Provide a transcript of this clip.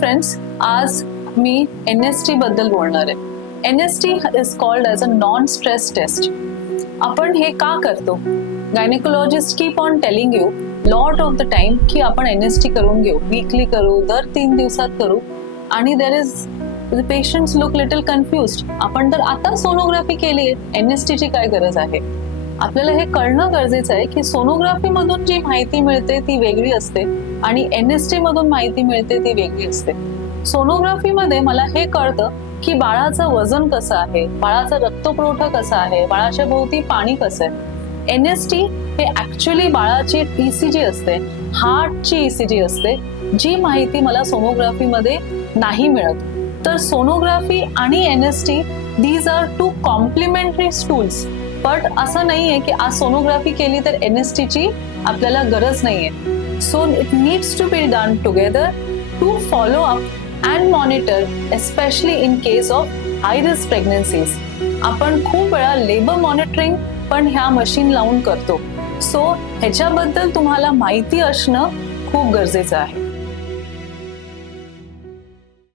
Friends, आज मी NST बद्दल बोलणार आहे. NST is called as a non stress test. आपण हे का करतो? Gynaecologist keep on telling you lot of the time की आपण NST करून घेऊ, वीकली करू, दर 3 दिवसात करू. आणि there is the patients look little confused. आपण तर आता सोनोग्राफी केली आहे, NST ची काय गरज आहे? आपल्याला हे कळणं गरजेचं आहे की सोनोग्राफी मधून जी माहिती मिळते ती वेगळी असते आणि NST मधून माहिती मिळते ती वेगळी असते. सोनोग्राफी मध्ये मला हे कळतं की बाळाचं वजन कसं आहे, बाळाचा रक्तपुरवठा कसा आहे, बाळाच्या भोवती पाणी कसं आहे. NST हे ऍक्च्युअली बाळाची ECG असते, हार्टची ECG असते, जी माहिती मला सोनोग्राफी मध्ये नाही मिळत. तर सोनोग्राफी आणि NST these are 2 complementary tools. But असं नाहीये की आज सोनोग्राफी केली तर NST ची आपल्याला गरज नाहीये. So it needs to be done together to follow up and monitor, especially in case of high risk pregnancies. आपण खूप वेळा लेबर मॉनिटरिंग पण ह्या मशीन लावून करतो. सो ह्याच्याबद्दल तुम्हाला माहिती असणं खूप गरजेचं आहे.